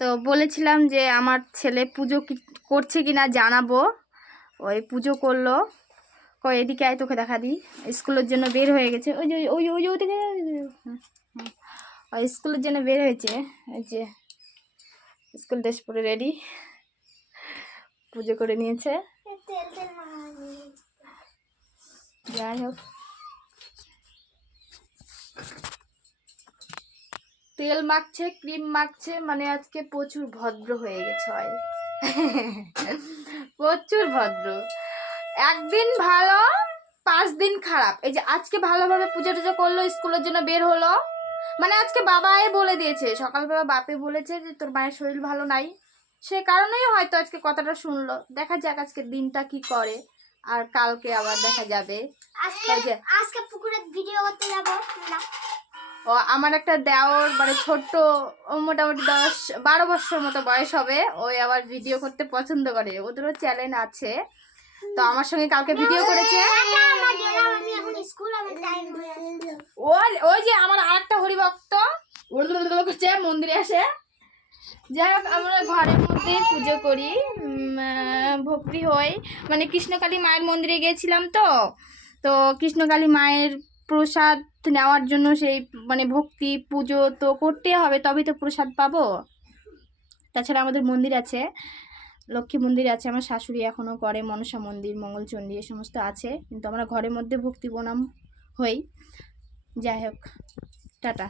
তো বলেছিলাম যে আমার ছেলে পুজো করছে কিনা জানাবো। ওই পুজো করলো, কই এদিকে আয় তোকে দেখা দিই। স্কুলের জন্য বের হয়ে গেছে, ওই যে ওই ওই ওদিকে স্কুলের জন্য বের হয়েছে। এই যে স্কুল ড্রেস পরে রেডি, পুজো করে নিয়েছে। যাই হোক, তেল মাখছে, ক্রিম মাখছে, মানে আজকে প্রচুর ভদ্র হয়ে গেছে হয় প্রচুর ভদ্র। একদিন ভালো, 5 দিন খারাপ। এই যে আজকে ভালোভাবে পুজো টুজো করলো, স্কুলের জন্য বের হলো, মানে আজকে বাবাই বলে দিয়েছে, সকালবেলা বাপে বলেছে যে তোর মায়ের শরীর ভালো নাই, সে কারণেই হয়তো আজকে কথাটা শুনলো। দেখা যাক আজকে দিনটা কি করে, আর কালকে আবার দেখা যাবে। আজকে পুকুরে ভিডিও করতে যাবো না। ও আমার একটা দেওর, মানে ছোট্ট, মোটামুটি 10-12 বছর মতো বয়স হবে, ওই আবার ভিডিও করতে পছন্দ করে, ওদেরও চ্যানেল আছে। তো আমার সঙ্গে কালকে ভিডিও করেছে। ওই যে আমার আরেকটা হরিভক্ত করছে, মন্দিরে আসে। যাই হোক, আমরা ঘরের মধ্যে পুজো করি, ভক্তি হই, মানে কৃষ্ণকালী মায়ের মন্দিরে গিয়েছিলাম। তো কৃষ্ণকালী মায়ের প্রসাদ নেওয়ার জন্য সেই মানে ভক্তি পুজো তো করতে হবে, তবেই তো প্রসাদ পাবো। তাছাড়া আমাদের মন্দির আছে, লক্ষ্মী মন্দির আছে, আমার শাশুড়ি এখনও করে, মনসা মন্দির, মঙ্গলচণ্ডী এ সমস্ত আছে, কিন্তু আমরা ঘরের মধ্যে ভক্তি প্রণাম হই। যাই হোক, টাটা।